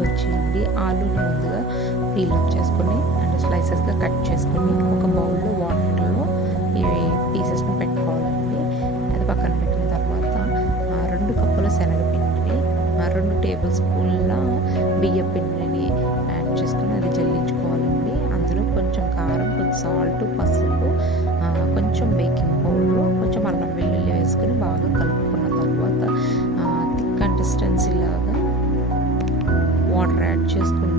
వచ్చేయండి. ఆలూని ముందుగా peel off చేసుకొని అండ్ స్లైసెస్గా కట్ చేసుకొని ఒక బౌల్లో వాటర్లో ఈ పీసెస్ని పెట్టుకోవాలండి. అది పక్కన పెట్టిన తర్వాత 2 కప్పుల శనగపిండిని 2 టేబుల్ స్పూన్ల బియ్యం పిండిని యాడ్ చేసుకొని అది జల్లించుకోవాలండి. అందులో కొంచెం కారం, కొంచెం సాల్ట్, పసుపు, కొంచెం బేకింగ్ పౌడర్, కొంచెం అల్లం వెల్లుల్లి వేసుకొని బాగా కలుపుకున్న తర్వాత థిక్ కన్సిస్టెన్సీ లాగా వాటర్ యాడ్ చేసుకుని